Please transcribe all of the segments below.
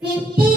Пим-пим.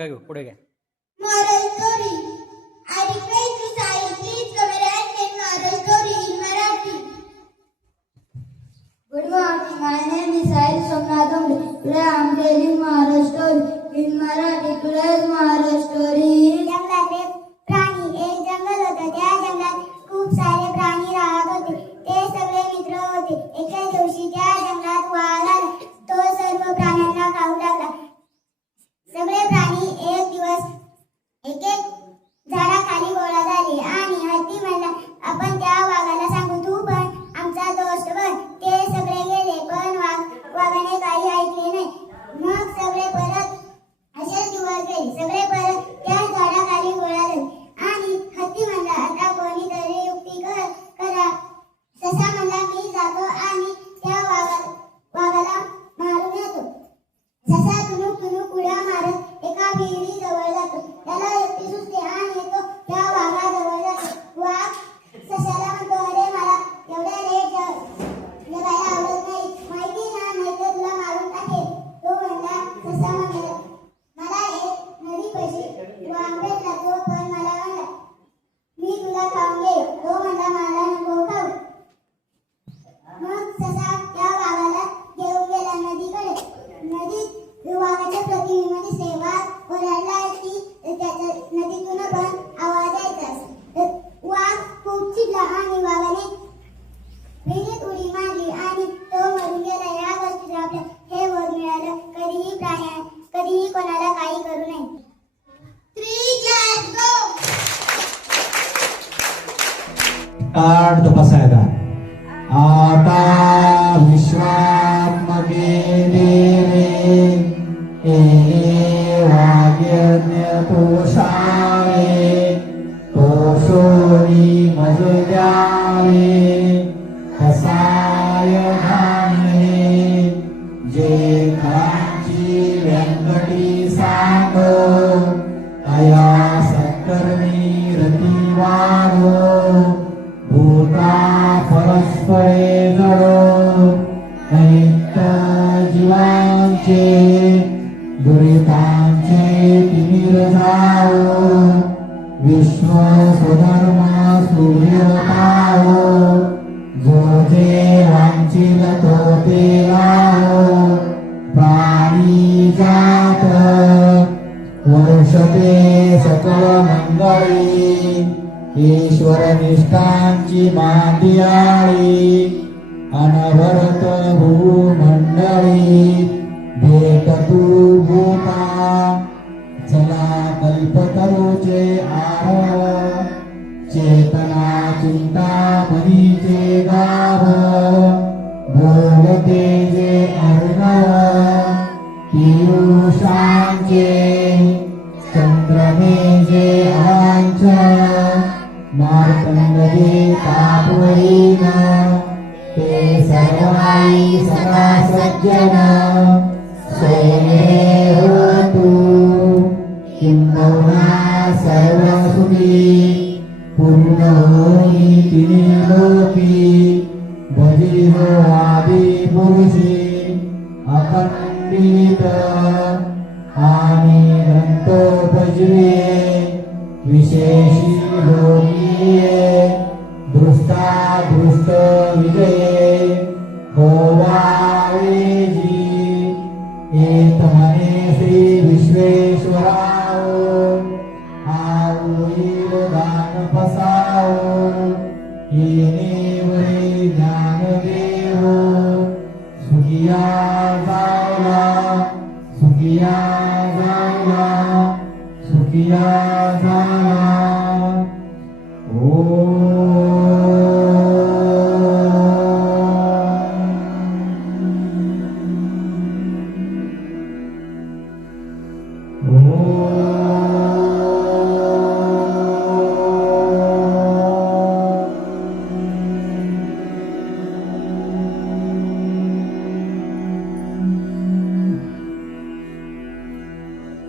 नका घेऊ पुढे घ्या Good morning, my name is Sahil Somnadam. Today I am telling Maharashtra in Marathi. Today's Maharashtra is... ज्येष्ठांची मांदियाळी अनवरत भूमंडळी भेट तू भूता चला कल्पतरुचे आहो चेतना चिंता मनीचे गाव बोलते कापुरीन ते सर्वाई सदा सज्जन स्वयमे होतु. किंबहुना सर्वसुखी पूर्ण होई तिने लोकी. भजी हो आदि पुरुषी अखंडित. आणि ग्रंथोपजवे विशेषी लोकी. हंस विजये होवाळेजी श्री विश्वेश्वराओ आवळीव गान फसाओ येनेवरे ज्ञानदेव। सुगिया जावला सुगिया जावला सुगिया जावला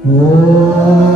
哇